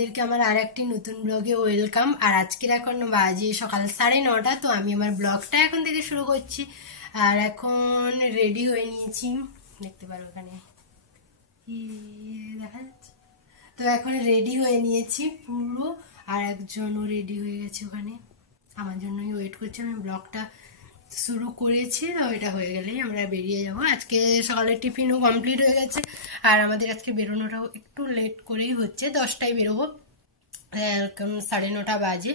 তোমাদেরকে আমার আরেকটি নতুন ব্লগে ওয়েলকাম। আর আজকের এখন বাজে সকাল 9:30। তো আমি আমার ব্লগটা এখন থেকে শুরু করছি। আর এখন রেডি হয়ে নিয়েছি, দেখতে পারো ওখানে দেখা যাচ্ছে। তো এখন রেডি হয়ে নিয়েছি পুরো, আর একজনও রেডি হয়ে গেছে ওখানে, আমার জন্যই ওয়েট করছে। আমি ব্লগটা শুরু করেছি, তো এটা হয়ে গেলেই আমরা বেরিয়ে যাব। আজকে সকালের টিফিনও কমপ্লিট হয়ে গেছে, আর আমাদের আজকে বেরোনোটাও একটু লেট করেই হচ্ছে, 10টায় বেরোবো, এখন 9:30 বাজে।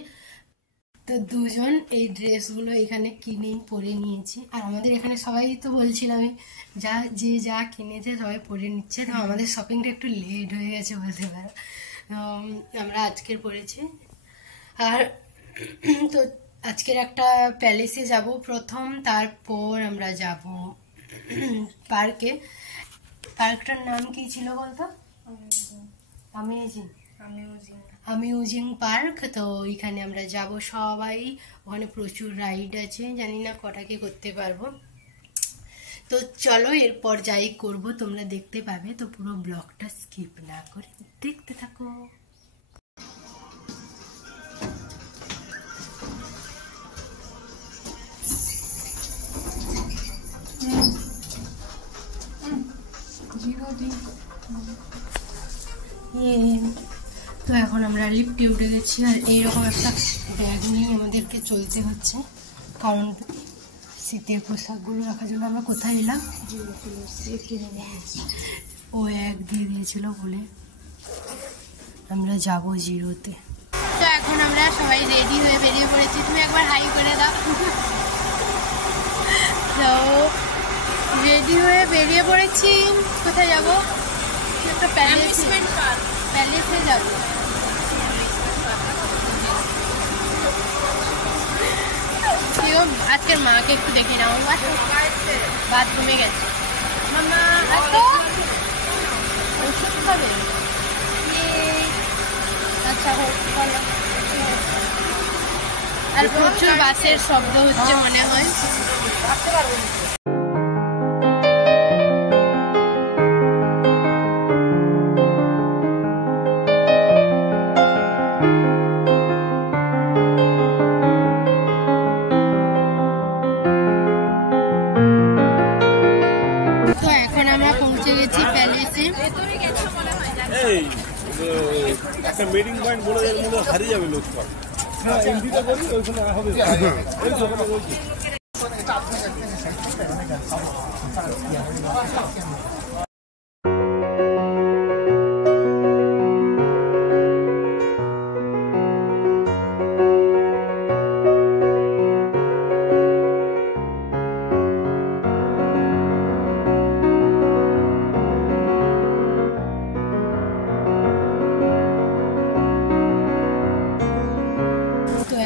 তো দুজন এই ড্রেসগুলো এখানে কিনেই পরে নিয়েছি। আর আমাদের এখানে সবাই তো বলছিলাম যে যা কিনেছে সবাই পরে নিচ্ছে, তো আমাদের শপিংটা একটু লেট হয়ে গেছে বলতে পারো। আমরা আজকের পরেছি। আর তো আজকের একটা প্যালেসে যাব প্রথম, তারপর আমরা যাব পার্কে। পার্কটার নাম কি ছিল বলতো? আমিউজিং পার্ক। তো ওইখানে আমরা যাব সবাই, ওখানে প্রচুর রাইড আছে, জানি না কটা কি করতে পারবো। তো চলো এরপর যাই করব তোমরা দেখতে পাবে, তো পুরো ব্লগটা স্কিপ না করে দেখতে থাকো। তো এখন আমরা লিফটে উঠে গেছি, আর এইরকম একটা ব্যাগ নিয়ে আমাদেরকে চলতে হচ্ছে, কারণ শীতের পোশাকগুলো রাখার জন্য। আমরা কোথায় এলাম? ও এক দিয়ে দিয়েছিল বলে আমরা যাব জিরোতে। তো এখন আমরা সবাই রেডি হয়ে বেরিয়ে পড়েছি। তুমি একবার হাই করে দাও। তো রেডি হয়ে বেরিয়ে পড়েছি। কোথায় যাব? একটা প্যালেসে যাবো। আজকের মাকে একটু দেখে নাও, বাথরুমে গেছে। মামা ওষুধ খাবে? আচ্ছা চলো। আর প্রচুর বাসের শব্দ হচ্ছে মনে হয়। একটা মিটিং পয়েন্ট বলে এর মধ্যে হারিয়ে যাবে লোকটা। হ্যাঁ এমপিটা করি ওইখানে হবে। এই সকালে বলছি।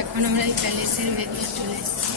এখন আমরা এই প্যালেসের ভেতরে চলে এসেছি।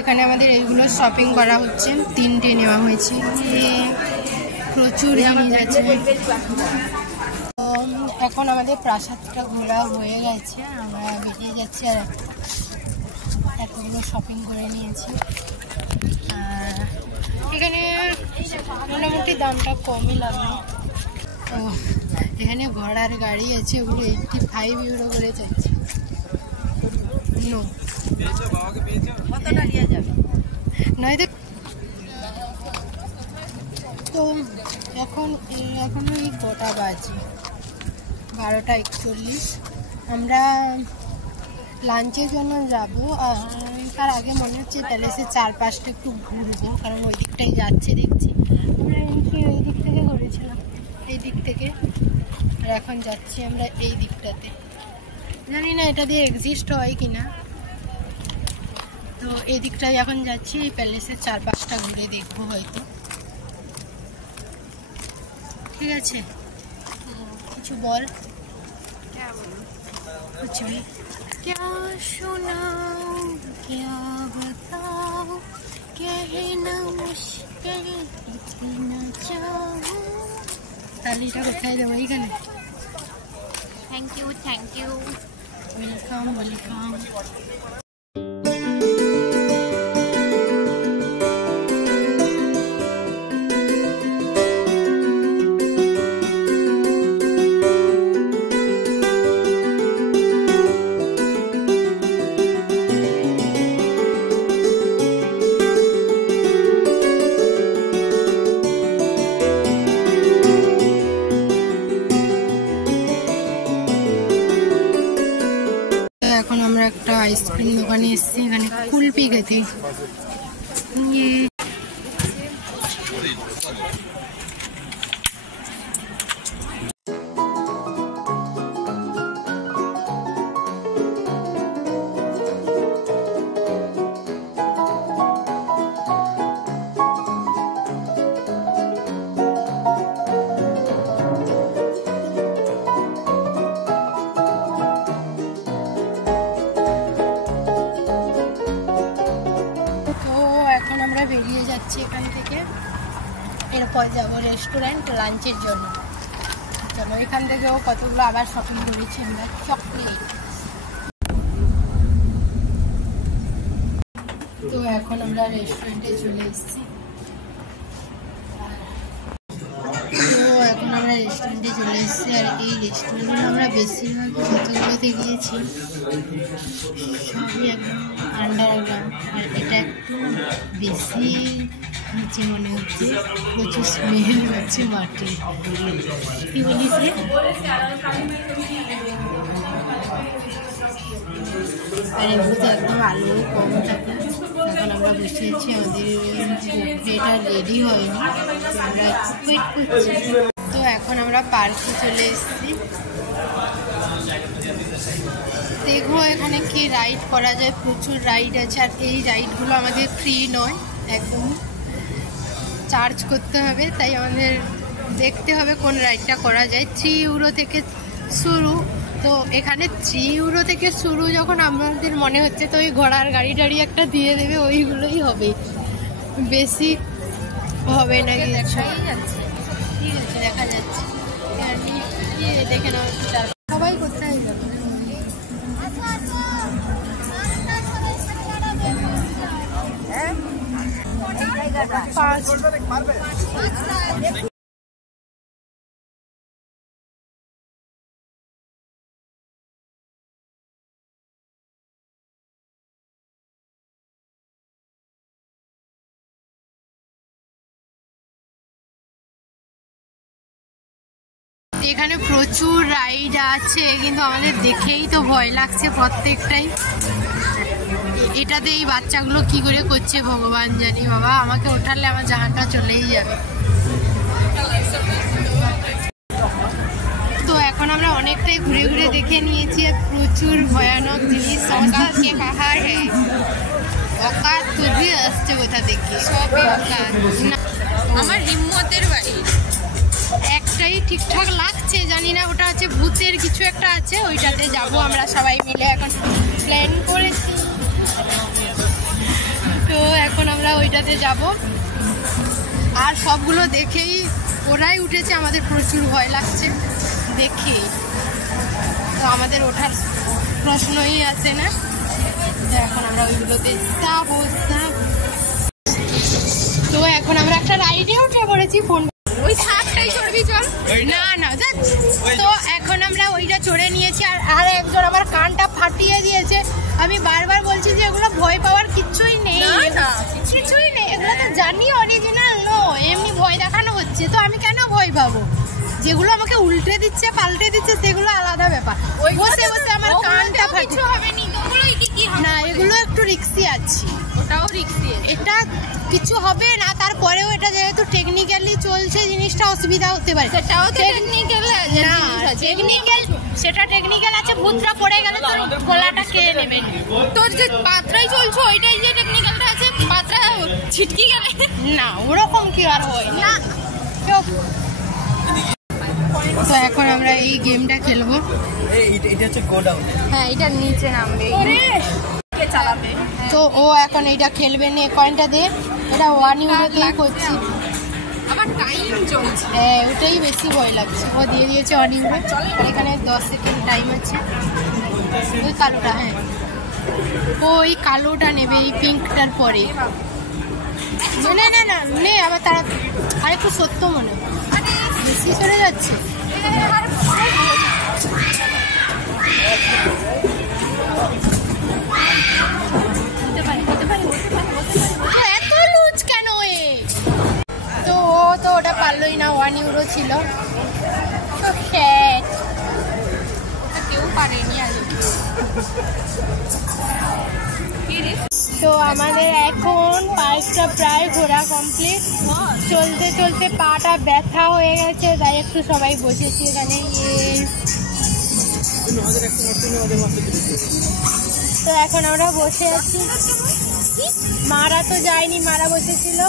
এখানে আমাদের এইগুলো শপিং করা হচ্ছে, 3টে নেওয়া হয়েছে, প্রচুর জিনিস আছে। এখন আমাদের প্রাসাদটা ঘোরা হয়ে গেছে, আমরা বেরিয়ে যাচ্ছি। আর এতগুলো শপিং করে নিয়েছি। এখানে মোটামুটি দামটা কমই লাগলো। তো এখানে ঘোড়ার গাড়ি আছে, ওগুলো 85 ইউরো করে চাইছে। নয়তো তো এখন এই কটা বাজে 12টা 41। আমরা লাঞ্চের জন্য যাব। আর তার আগে মনে হচ্ছে প্যালেসের চারপাশটা একটু ঘুরবো, কারণ ওই দিকটাই যাচ্ছে দেখছি। আমরা এন্ট্রি ওই দিক থেকে করেছিলাম, এই দিক থেকে, আর এখন যাচ্ছি আমরা এই দিকটাতে। জানি না এটা দিয়ে এক্সিস্ট হয় কিনা, তো এই দিকটায় এখন যাচ্ছি। এই প্যালেসের চারপাশটা ঘুরে দেখবো হয়তো। ঠিক আছে, কিছু বল। कुछ भी क्या सुनाओ क्या बताओ कहना मुश्किल इतना चाहो। तालीटा कोথায় দেব? এইখানে। Thank you welcome welcome. এখন আমরা একটা আইসক্রিম দোকানে এসেছি, এখানে কুলপি খেতে। বেরিয়ে যাচ্ছি এখান থেকে, এরপর যাব রেস্টুরেন্ট লাঞ্চের জন্য। চলো, এখান থেকেও কতগুলো আবার শপিং করেছি আমরা। চকলেট। তো এখন আমরা রেস্টুরেন্টে চলে এসেছি। আর এই রেস্টুরেন্টে আমরা বেশিরভাগ যতগুলোতে গিয়েছি সবই একদম আন্ডারগ্রাউন্ড, আর এটা একটু বেশি নিচে মনে হচ্ছে, প্রচুর স্মেল হচ্ছে মাটি। কি বলিস রে? আর এগুলোতে একদম আলো কম থাকে। এখন আমরা বসে আছি, আমাদের এটা রেডি হয়নি, আমরা ওয়েট করছি। তো এখন আমরা পার্কে চলে এসেছি। দেখবো এখানে কি রাইড করা যায়, প্রচুর রাইড আছে। আর এই রাইডগুলো আমাদের ফ্রি নয়, একদম চার্জ করতে হবে। তাই আমাদের দেখতে হবে কোন রাইডটা করা যায়। 3 ইউরো থেকে শুরু। তো এখানে 3 ইউরো থেকে শুরু যখন আমাদের মনে হচ্ছে, তো ওই ঘোড়ার গাড়ি টাড়ি একটা দিয়ে দেবে, ওইগুলোই হবে, বেশি হবে না। ঠিক আছে, দেখা যাচ্ছে। দেখে নাও সবাই কোথায় যাবে। এখানে প্রচুর রাইড আছে, কিন্তু আমাদের দেখেই তো ভয় লাগছে প্রত্যেকটাই। এটাতে এই বাচ্চাগুলো কি করে করছে ভগবান জানি। বাবা, আমাকে ওঠালে আমার জাহানটা চলেই যাবে। তো এখন আমরা অনেকটাই ঘুরে ঘুরে দেখে নিয়েছি, আর প্রচুর ভয়ানক জিনিস। সংস্থাকে কাহার হ্যাঁ অকাত তুই আসছে কোথা দেখি, সবই অকাত। আমার হিম্মতের বাড়ি একটাই ঠিকঠাক লাগছে, জানি না ওটা হচ্ছে ভূতের কিছু একটা আছে, ওইটাতে যাব আমরা সবাই মিলে। এখন প্ল্যান করেছি, তো এখন আমরা ওইটাতে যাব। আর সবগুলো দেখেই ওরাই উঠেছে, আমাদের প্রচুর ভয় লাগছে দেখে। তো আমাদের ওঠার প্রশ্নই আসে না। তো এখন আমরা ওইগুলোতে যাবো। তো এখন আমরা একটা রাইডে উঠে পড়েছি। ফোন ওই থাকটাই চড়বি, চল। না না, তো এখন আমরা ওইটা চড়ে নিয়েছি। আর একজন আমার কানটা ফাটিয়ে দিয়েছে। আমি বারবার বলছি যে এগুলো ভয় পাওয়ার কিচ্ছুই নেই, কিছুই নেই। এগুলো তো জানি অরিজিনাল নয়, এমনি ভয় দেখানো হচ্ছে। তো আমি কেন ভয় পাবো? যেগুলো আমাকে উল্টে দিচ্ছে, পাল্টে দিচ্ছে, সেগুলো আলাদা ব্যাপার। বসে বসে আমার কানটা ফাটিয়ে। ওগুলোই কি হবে? না, এগুলো একটু রিস্কি আছে। ওটাও রিস্কি। এটা কিছু হবে না, তারপরেও এটা যেহেতু টেকনিক্যালি চলছে জিনিসটা অসুবিধা হতে পারে। সেটাও তো টেকনিক্যাল আছে। না, টেকনিক্যাল, সেটা টেকনিক্যাল আছে। ভূতরা পড়ে গেলে তোর গলাটা কেড়ে নেবে। তোর যে পাত্রাই চলছে ওইটাই যে টেকনিক্যালটা আছে, পাত্রা ছিটকি গেলে না, ওরকম কি আর হয় না। তো এখন আমরা এই গেমটা খেলবো। এটা হচ্ছে গোডাউন। হ্যাঁ, এটা নিচে নামবে, কে চালাবে। তো ও এখন এইটা খেলবে নে, কয়েনটা দে। এটা 1 ইউরো দিয়ে করছি। আবার টাইম চলছে। হ্যাঁ, ওটাই বেশি ভয় লাগছে। ও দিয়ে দিয়েছে 1 ইউরো। এখানে 10 সেকেন্ড টাইম আছে। ওই কালোটা, হ্যাঁ ওই কালোটা নেবে, এই পিঙ্কটার পরে। না না না নে, আবার তারা আরেকটু সত্য মনে হয় বেশি সরে যাচ্ছে। এত লুজ কেন এ? তো ও তো ওটা পারলোই না, 1 ইউরো ছিল। কেউ পারেনি আগে। তো আমাদের এখন পার্কটা প্রায় ঘোরা কমপ্লিট। চলতে চলতে পাটা ব্যথা হয়ে গেছে, তাই একটু সবাই বসেছি এখানে। তো এখন আমরা বসে আছি। মারা তো যায়নি, মারা বসেছিল।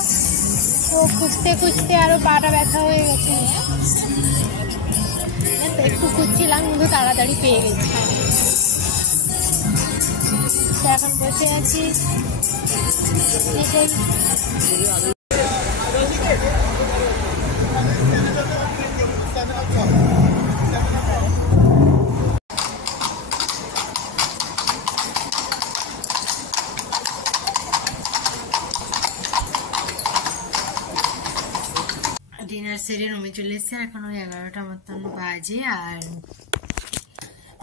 ও খুঁজতে খুঁজতে আরো পাটা ব্যথা হয়ে গেছে। একটু খুঁজছিলাম কিন্তু তাড়াতাড়ি পেয়ে গেছি। এখন বসে আছি। ডিনার সেরে রুমে চলে এসেছে। এখন ওই 11টা মতন বাজে। আর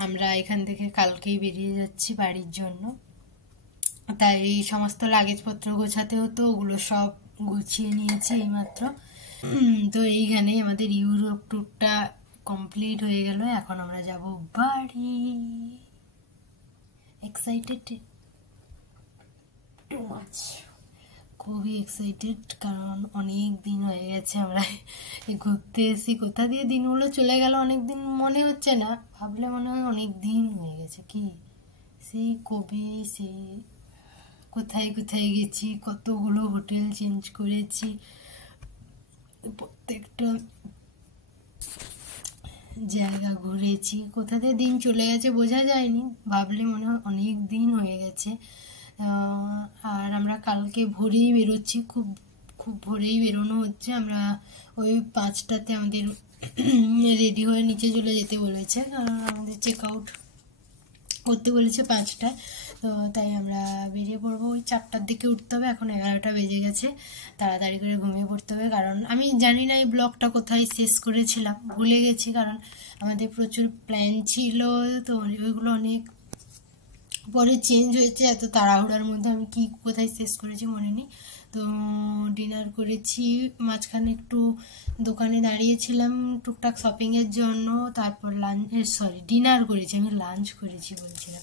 আমরা এখান থেকে কালকেই বেরিয়ে যাচ্ছি বাড়ির জন্য। তাই সমস্ত লাগেজপত্র গোছাতে হতো, ওগুলো সব গুছিয়ে নিয়েছে এইমাত্র। তো এইখানেই আমাদের ইউরোপ ট্যুরটা কমপ্লিট হয়ে গেল। এখন আমরা যাব বাড়ি। এক্সাইটেড, টু মাচ, খুবই এক্সাইটেড। কারণ অনেক দিন হয়ে গেছে আমরা ঘুরতে এসেছি। কোথা দিয়ে দিনগুলো চলে গেল অনেক দিন মনে হচ্ছে না, ভাবলে মনে হয় অনেক দিন হয়ে গেছে। কি সেই কবে, সেই কোথায় কোথায় গেছি, কতগুলো হোটেল চেঞ্জ করেছি, প্রত্যেকটা জায়গা ঘুরেছি। কোথা দিয়ে দিন চলে গেছে বোঝা যায়নি, ভাবলে মনে হয় অনেক দিন হয়ে গেছে। আর আমরা কালকে ভোরেই বেরোচ্ছি, খুব খুব ভোরেই বেরোনো হচ্ছে। আমরা ওই 5টাতে আমাদের রেডি হয়ে নিচে চলে যেতে বলেছে, কারণ আমাদের চেক আউট করতে বলেছে 5টায়। তো তাই আমরা বেরিয়ে পড়বো। ওই 4টার দিকে উঠতে হবে। এখন 11টা বেজে গেছে, তাড়াতাড়ি করে ঘুমিয়ে পড়তে হবে। কারণ আমি জানি না এই ব্লগটা কোথায় শেষ করেছিলাম, ভুলে গেছি। কারণ আমাদের প্রচুর প্ল্যান ছিল, তো ওইগুলো অনেক পরে চেঞ্জ হয়েছে। এত তাড়াহুড়ার মধ্যে আমি কি কোথায় শেষ করেছি মনে নেই। তো ডিনার করেছি, মাঝখানে একটু দোকানে দাঁড়িয়েছিলাম টুকটাক শপিংয়ের জন্য। তারপর ডিনার করেছি, আমি লাঞ্চ করেছি বলছিলাম।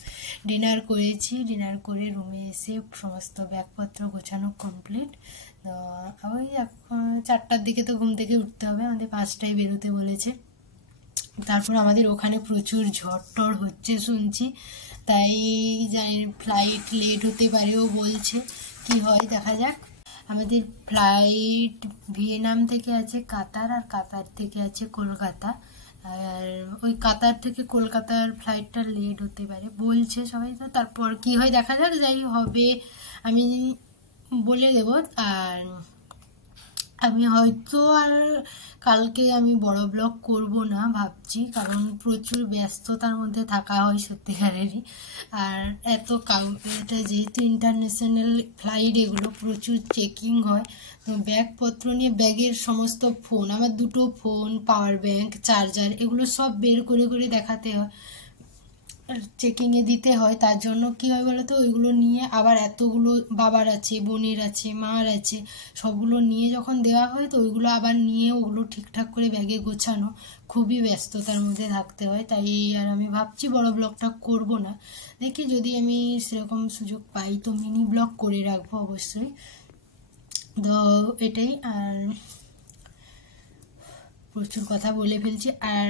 ডিনার করেছি, ডিনার করে রুমে এসে সমস্ত ব্যাগপত্র গোছানো কমপ্লিট। তো ওই 4টার দিকে তো ঘুম থেকে উঠতে হবে, আমাদের 5টায় বেরোতে বলেছে। তারপর আমাদের ওখানে প্রচুর ঝড় টড় হচ্ছে শুনছি, তাই জানি ফ্লাইট লেট হতে পারেও বলছে, কি হয় দেখা যাক। আমাদের ফ্লাইট ভিয়েতনাম থেকে আছে কাতার, আর কাতার থেকে আছে কলকাতা। আর ওই কাতার থেকে কলকাতার ফ্লাইটটা লেট হতে পারে বলছে সবাই। তো তারপর কি হয় দেখা যাক, যাই হবে আমি বলে দেব। আর আমি হয়তো আর কালকে আমি বড় ব্লগ করব না ভাবছি, কারণ প্রচুর ব্যস্ততার মধ্যে থাকা হয় সত্যিকারেরই। আর এটা যেহেতু ইন্টারন্যাশনাল ফ্লাইট, এগুলো প্রচুর চেকিং হয়। তো ব্যাগপত্র নিয়ে, ব্যাগের সমস্ত ফোন, আমার 2টো ফোন, পাওয়ার ব্যাংক, চার্জার, এগুলো সব বের করে করে দেখাতে হয়। চেকিংয়ে দিতে হয়, তার জন্য কি হয় বলো তো, ওইগুলো নিয়ে আবার এতগুলো বাবার আছে, বোনের আছে, মার আছে, সবগুলো নিয়ে যখন দেওয়া হয় তো ওইগুলো আবার নিয়ে ওগুলো ঠিকঠাক করে ব্যাগে গোছানো, খুবই ব্যস্ততার মধ্যে থাকতে হয়। তাই আর আমি ভাবছি বড় ব্লগটা করব না, দেখি যদি আমি সেরকম সুযোগ পাই তো মিনি ব্লগ করে রাখবো অবশ্যই। তো এটাই, আর প্রচুর কথা বলে ফেলছি। আর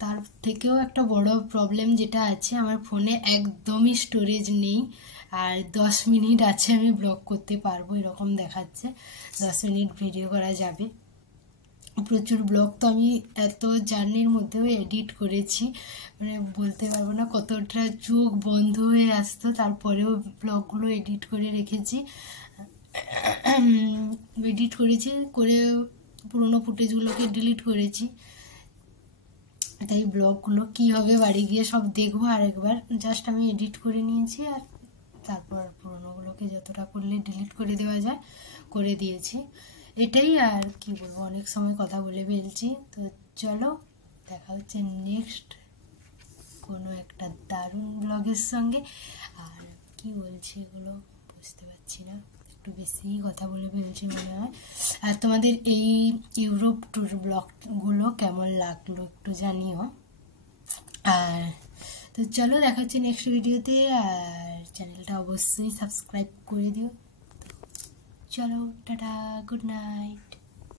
তার থেকেও একটা বড় প্রবলেম যেটা আছে, আমার ফোনে একদমই স্টোরেজ নেই, আর 10 মিনিট আছে আমি ব্লগ করতে পারবো এরকম দেখাচ্ছে, 10 মিনিট ভিডিও করা যাবে। প্রচুর ব্লগ তো আমি এত জার্নির মধ্যেও এডিট করেছি, মানে বলতে পারবো না কতটা চোখ বন্ধ হয়ে আসতো, তারপরেও ব্লগগুলো এডিট করে রেখেছি, করে পুরোনো ফুটেজগুলোকে ডিলিট করেছি। তাই ব্লগগুলো কী হবে বাড়ি গিয়ে সব দেখবো আরেকবার, জাস্ট আমি এডিট করে নিয়েছি, আর তারপর পুরোনোগুলোকে যতটা করলে ডিলিট করে দেওয়া যায় করে দিয়েছি, এটাই। আর কি বলবো, অনেক সময় কথা বলে ফেলছি, তো চলো দেখা হচ্ছে নেক্সট কোনো একটা দারুণ ব্লগের সঙ্গে। আর কি বলছি এগুলো বুঝতে পারছি না, একটু বেশি কথা বলে ফেলছি মনে হয়। আর তোমাদের এই ইউরোপ ট্যুর ব্লগগুলো কেমন লাগলো একটু জানিও। আর তো চলো দেখা হচ্ছে নেক্সট ভিডিওতে, আর চ্যানেলটা অবশ্যই সাবস্ক্রাইব করে দিও। চলো টাটা, গুড নাইট।